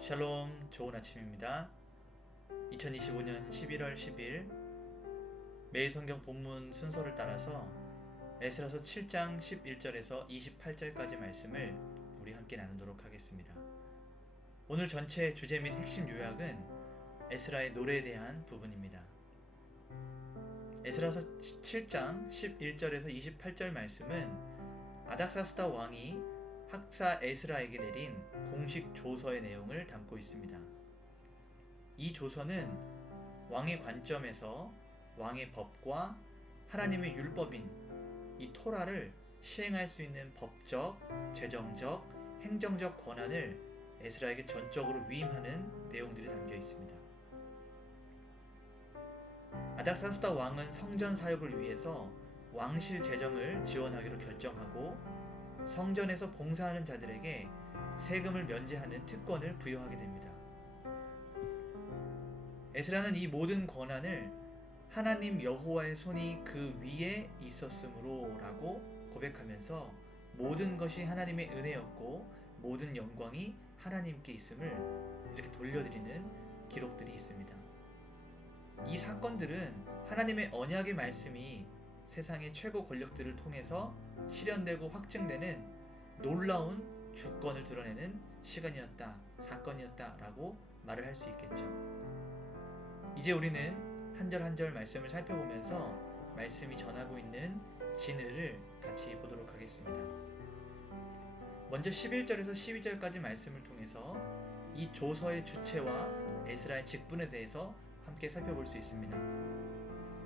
샬롬, 좋은 아침입니다. 2025년 11월 10일 매일 성경 본문 순서를 따라서 에스라서 7장 11절에서 28절까지 말씀을 우리 함께 나누도록 하겠습니다. 오늘 전체 주제 및 핵심 요약은 에스라의 노래에 대한 부분입니다. 에스라서 7장 11절에서 28절 말씀은 아닥사스다 왕이 학사 에스라에게 내린 공식 조서의 내용을 담고 있습니다. 이 조서는 왕의 관점에서 왕의 법과 하나님의 율법인 이 토라를 시행할 수 있는 법적, 재정적, 행정적 권한을 에스라에게 전적으로 위임하는 내용들이 담겨 있습니다. 아닥사스다 왕은 성전 사역을 위해서 왕실 재정을 지원하기로 결정하고 성전에서 봉사하는 자들에게 세금을 면제하는 특권을 부여하게 됩니다. 에스라는 이 모든 권한을 하나님 여호와의 손이 그 위에 있었으므로 라고 고백하면서 모든 것이 하나님의 은혜였고 모든 영광이 하나님께 있음을 이렇게 돌려드리는 기록들이 있습니다. 이 사건들은 하나님의 언약의 말씀이 세상의 최고 권력들을 통해서 실현되고 확증되는 놀라운 주권을 드러내는 시간이었다, 사건이었다 라고 말을 할 수 있겠죠. 이제 우리는 한 절 한 절 말씀을 살펴보면서 말씀이 전하고 있는 진의를 같이 보도록 하겠습니다. 먼저 11절에서 12절까지 말씀을 통해서 이 조서의 주체와 에스라의 직분에 대해서 함께 살펴볼 수 있습니다.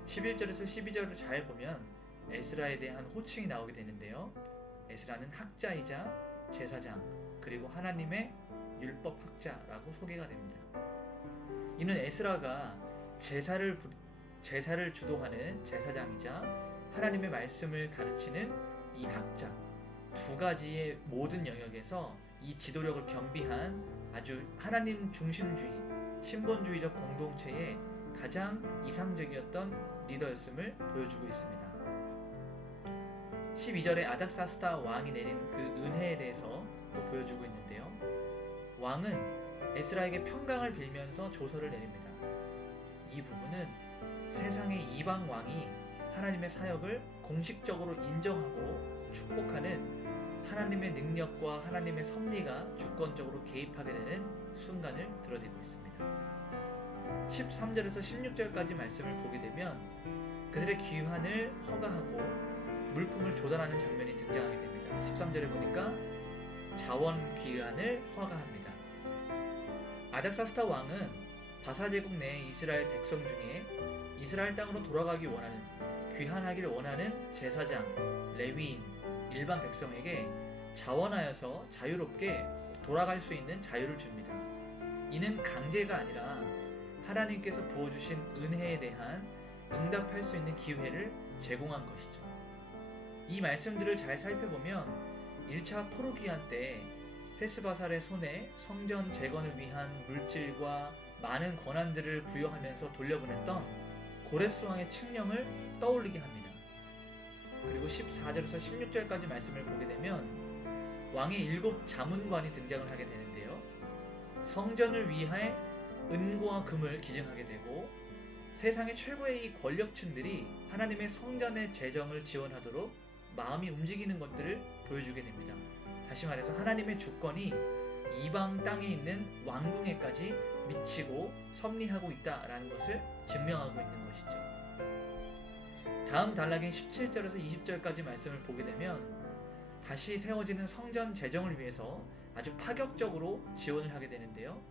11절에서 12절을 잘 보면 에스라에 대한 호칭이 나오게 되는데요. 에스라는 학자이자 제사장 그리고 하나님의 율법학자라고 소개가 됩니다. 이는 에스라가 제사를 주도하는 제사장이자 하나님의 말씀을 가르치는 이 학자 두 가지의 모든 영역에서 이 지도력을 겸비한 아주 하나님 중심주의, 신본주의적 공동체의 가장 이상적이었던 리더였음을 보여주고 있습니다. 12절에 아닥사스다 왕이 내린 그 은혜에 대해서 또 보여주고 있는데요. 왕은 에스라에게 평강을 빌면서 조서를 내립니다. 이 부분은 세상의 이방 왕이 하나님의 사역을 공식적으로 인정하고 축복하는 하나님의 능력과 하나님의 섭리가 주권적으로 개입하게 되는 순간을 드러내고 있습니다. 13절에서 16절까지 말씀을 보게 되면 그들의 귀환을 허가하고 물품을 조달하는 장면이 등장하게 됩니다. 13절에 보니까 자원 귀환을 허가합니다. 아닥사스다 왕은 바사 제국 내 이스라엘 백성 중에 이스라엘 땅으로 돌아가기 원하는, 귀환하기를 원하는 제사장, 레위인, 일반 백성에게 자원하여서 자유롭게 돌아갈 수 있는 자유를 줍니다. 이는 강제가 아니라 하나님께서 부어주신 은혜에 대한 응답할 수 있는 기회를 제공한 것이죠. 이 말씀들을 잘 살펴보면 1차 포로귀환 때 세스바살의 손에 성전 재건을 위한 물질과 많은 권한들을 부여하면서 돌려보냈던 고레스 왕의 칙령을 떠올리게 합니다. 그리고 14절에서 16절까지 말씀을 보게 되면 왕의 7 자문관이 등장을 하게 되는데요. 성전을 위해 은과 금을 기증하게 되고 세상의 최고의 이 권력층들이 하나님의 성전의 재정을 지원하도록 마음이 움직이는 것들을 보여주게 됩니다. 다시 말해서 하나님의 주권이 이방 땅에 있는 왕궁에까지 미치고 섭리하고 있다라는 것을 증명하고 있는 것이죠. 다음 단락인 17절에서 20절까지 말씀을 보게 되면 다시 세워지는 성전 재정을 위해서 아주 파격적으로 지원을 하게 되는데요.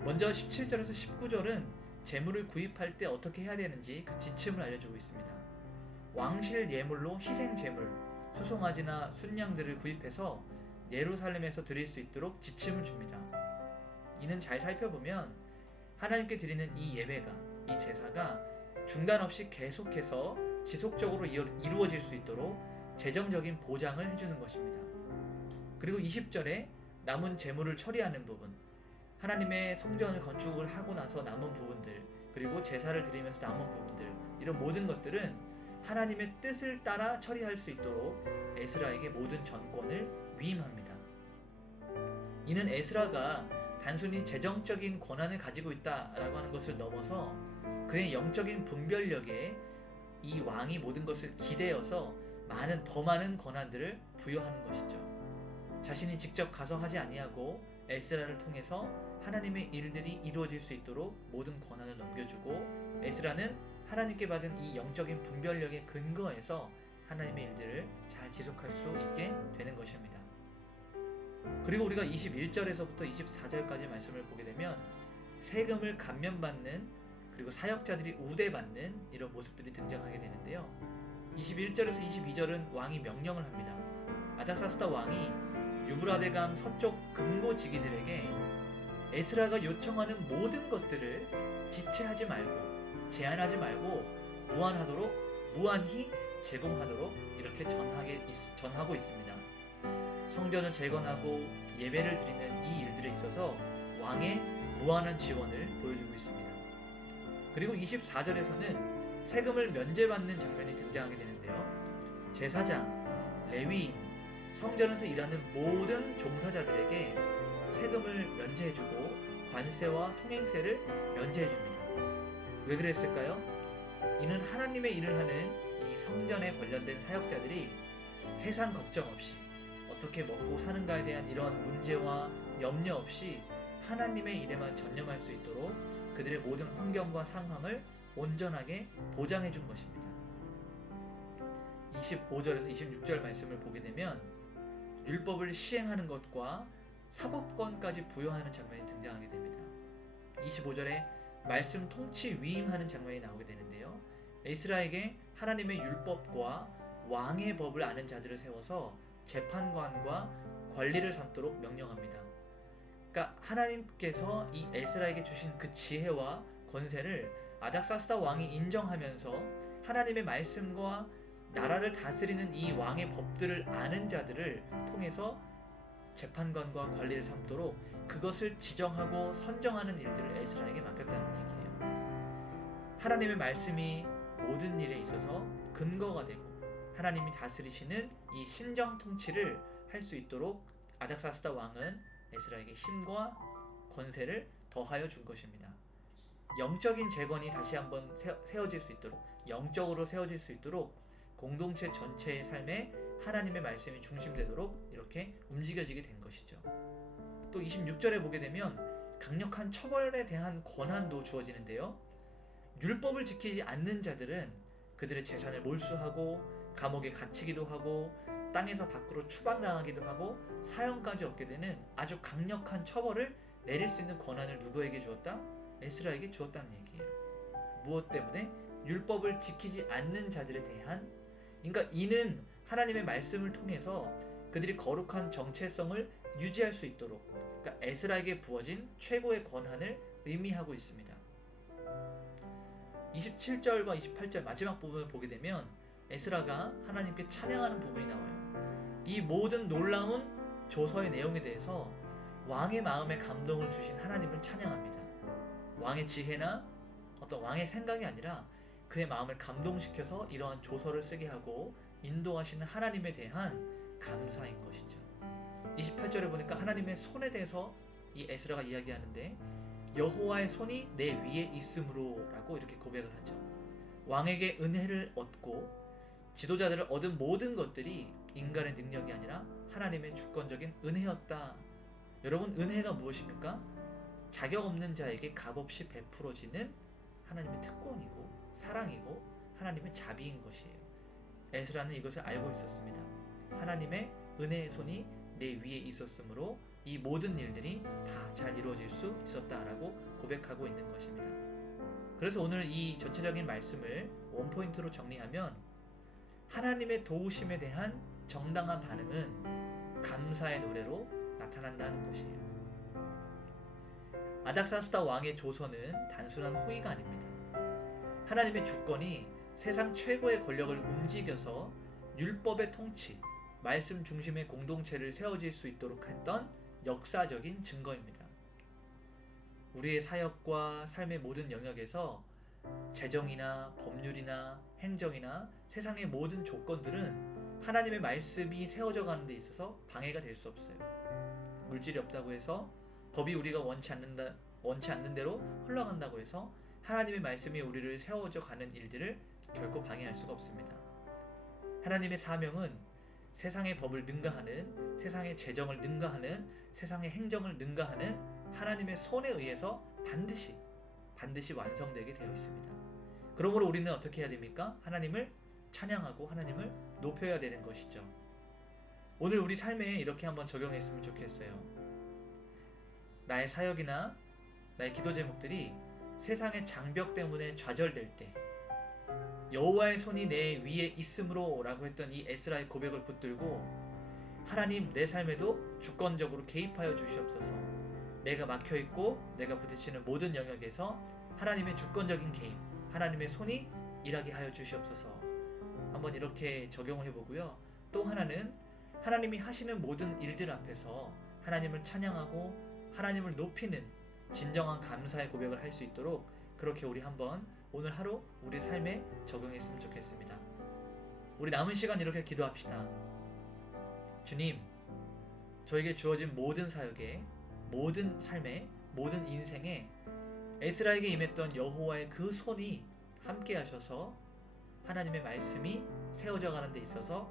먼저 17절에서 19절은 재물을 구입할 때 어떻게 해야 되는지 그 지침을 알려주고 있습니다. 왕실 예물로 희생 재물, 수송아지나 순양들을 구입해서 예루살렘에서 드릴 수 있도록 지침을 줍니다. 이는 잘 살펴보면 하나님께 드리는 이 예배가, 이 제사가 중단 없이 계속해서 지속적으로 이루어질 수 있도록 재정적인 보장을 해주는 것입니다. 그리고 20절에 남은 재물을 처리하는 부분, 하나님의 성전을 건축을 하고 나서 남은 부분들, 그리고 제사를 드리면서 남은 부분들, 이런 모든 것들은 하나님의 뜻을 따라 처리할 수 있도록 에스라에게 모든 전권을 위임합니다. 이는 에스라가 단순히 재정적인 권한을 가지고 있다라고 하는 것을 넘어서 그의 영적인 분별력에 이 왕이 모든 것을 기대어서 더 많은 권한들을 부여하는 것이죠. 자신이 직접 가서 하지 아니하고 에스라를 통해서 하나님의 일들이 이루어질 수 있도록 모든 권한을 넘겨주고, 에스라는 하나님께 받은 이 영적인 분별력의 근거에서 하나님의 일들을 잘 지속할 수 있게 되는 것입니다. 그리고 우리가 21절에서부터 24절까지 말씀을 보게 되면 세금을 감면받는, 그리고 사역자들이 우대받는 이런 모습들이 등장하게 되는데요. 21절에서 22절은 왕이 명령을 합니다. 아닥사스다 왕이 유브라데강 서쪽 금고지기들에게 에스라가 요청하는 모든 것들을 지체하지 말고, 제한하지 말고 무한히 제공하도록 이렇게 전하고 있습니다. 성전을 재건하고 예배를 드리는 이 일들에 있어서 왕의 무한한 지원을 보여주고 있습니다. 그리고 24절에서는 세금을 면제받는 장면이 등장하게 되는데요. 제사장, 레위인, 성전에서 일하는 모든 종사자들에게 세금을 면제해주고 관세와 통행세를 면제해줍니다. 왜 그랬을까요? 이는 하나님의 일을 하는 이 성전에 관련된 사역자들이 세상 걱정 없이 어떻게 먹고 사는가에 대한 이런 문제와 염려 없이 하나님의 일에만 전념할 수 있도록 그들의 모든 환경과 상황을 온전하게 보장해 준 것입니다. 25절에서 26절 말씀을 보게 되면 율법을 시행하는 것과 사법권까지 부여하는 장면이 등장하게 됩니다. 25절에 말씀 통치 위임하는 장면이 나오게 되는데요. 에스라에게 하나님의 율법과 왕의 법을 아는 자들을 세워서 재판관과 관리를 삼도록 명령합니다. 그러니까 하나님께서 이 에스라에게 주신 그 지혜와 권세를 아닥사스다 왕이 인정하면서 하나님의 말씀과 나라를 다스리는 이 왕의 법들을 아는 자들을 통해서 재판관과 관리를 삼도록 그것을 지정하고 선정하는 일들을 에스라에게 맡겼다는 얘기예요. 하나님의 말씀이 모든 일에 있어서 근거가 되고 하나님이 다스리시는 이 신정 통치를 할 수 있도록 아닥사스다 왕은 에스라에게 힘과 권세를 더하여 준 것입니다. 영적인 재건이 다시 한번 세워질 수 있도록, 영적으로 세워질 수 있도록 공동체 전체의 삶에 하나님의 말씀이 중심되도록 이렇게 움직여지게 된 것이죠. 또 26절에 보게 되면 강력한 처벌에 대한 권한도 주어지는데요. 율법을 지키지 않는 자들은 그들의 재산을 몰수하고 감옥에 갇히기도 하고 땅에서 밖으로 추방당하기도 하고 사형까지 얻게 되는 아주 강력한 처벌을 내릴 수 있는 권한을 누구에게 주었다? 에스라에게 주었다는 얘기예요. 무엇 때문에? 율법을 지키지 않는 자들에 대한, 그러니까 이는 하나님의 말씀을 통해서 그들이 거룩한 정체성을 유지할 수 있도록, 그러니까 에스라에게 부어진 최고의 권한을 의미하고 있습니다. 27절과 28절 마지막 부분을 보게 되면 에스라가 하나님께 찬양하는 부분이 나와요. 이 모든 놀라운 조서의 내용에 대해서 왕의 마음에 감동을 주신 하나님을 찬양합니다. 왕의 지혜나 어떤 왕의 생각이 아니라 그의 마음을 감동시켜서 이러한 조서를 쓰게 하고 인도하시는 하나님에 대한 감사인 것이죠. 28절에 보니까 하나님의 손에 대해서 이 에스라가 이야기하는데 여호와의 손이 내 위에 있으므로 라고 이렇게 고백을 하죠. 왕에게 은혜를 얻고 지도자들을 얻은 모든 것들이 인간의 능력이 아니라 하나님의 주권적인 은혜였다. 여러분, 은혜가 무엇입니까? 자격 없는 자에게 값없이 베풀어지는 하나님의 특권이고 사랑이고 하나님의 자비인 것이에요. 에스라는 이것을 알고 있었습니다. 하나님의 은혜의 손이 내 위에 있었으므로 이 모든 일들이 다 잘 이루어질 수 있었다라고 고백하고 있는 것입니다. 그래서 오늘 이 전체적인 말씀을 원포인트로 정리하면 하나님의 도우심에 대한 정당한 반응은 감사의 노래로 나타난다는 것이에요. 아닥사스다 왕의 조서는 단순한 호의가 아닙니다. 하나님의 주권이 세상 최고의 권력을 움직여서 율법의 통치, 말씀 중심의 공동체를 세워질 수 있도록 했던 역사적인 증거입니다. 우리의 사역과 삶의 모든 영역에서 재정이나 법률이나 행정이나 세상의 모든 조건들은 하나님의 말씀이 세워져 가는 데 있어서 방해가 될 수 없어요. 물질이 없다고 해서 법이 우리가 원치 않는 대로 흘러간다고 해서 하나님의 말씀이 우리를 세워져 가는 일들을 결코 방해할 수가 없습니다. 하나님의 사명은 세상의 법을 능가하는, 세상의 재정을 능가하는, 세상의 행정을 능가하는 하나님의 손에 의해서 반드시 완성되게 되어 있습니다. 그러므로 우리는 어떻게 해야 됩니까? 하나님을 찬양하고 하나님을 높여야 되는 것이죠. 오늘 우리 삶에 이렇게 한번 적용했으면 좋겠어요. 나의 사역이나 나의 기도 제목들이 세상의 장벽 때문에 좌절될 때, 여호와의 손이 내 위에 있으므로 라고 했던 이 에스라의 고백을 붙들고, 하나님 내 삶에도 주권적으로 개입하여 주시옵소서. 내가 막혀있고 내가 부딪히는 모든 영역에서 하나님의 주권적인 개입, 하나님의 손이 일하게 하여 주시옵소서. 한번 이렇게 적용해 보고요. 또 하나는 하나님이 하시는 모든 일들 앞에서 하나님을 찬양하고 하나님을 높이는 진정한 감사의 고백을 할 수 있도록 그렇게 우리 한번 오늘 하루 우리 삶에 적용했으면 좋겠습니다. 우리 남은 시간 이렇게 기도합시다. 주님, 저에게 주어진 모든 사역에, 모든 삶에, 모든 인생에 에스라에게 임했던 여호와의 그 손이 함께 하셔서 하나님의 말씀이 세워져 가는 데 있어서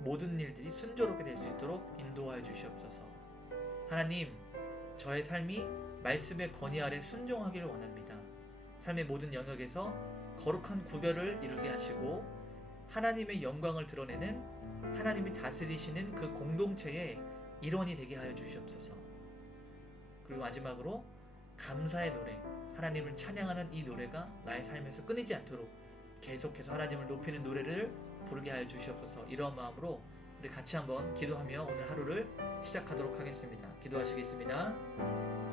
모든 일들이 순조롭게 될 수 있도록 인도하여 주시옵소서. 하나님, 저의 삶이 말씀의 권위 아래 순종하기를 원합니다. 삶의 모든 영역에서 거룩한 구별을 이루게 하시고 하나님의 영광을 드러내는, 하나님이 다스리시는 그 공동체의 일원이 되게 하여 주시옵소서. 그리고 마지막으로 감사의 노래, 하나님을 찬양하는 이 노래가 나의 삶에서 끊이지 않도록 계속해서 하나님을 높이는 노래를 부르게 하여 주시옵소서. 이런 마음으로 우리 같이 한번 기도하며 오늘 하루를 시작하도록 하겠습니다. 기도하시겠습니다.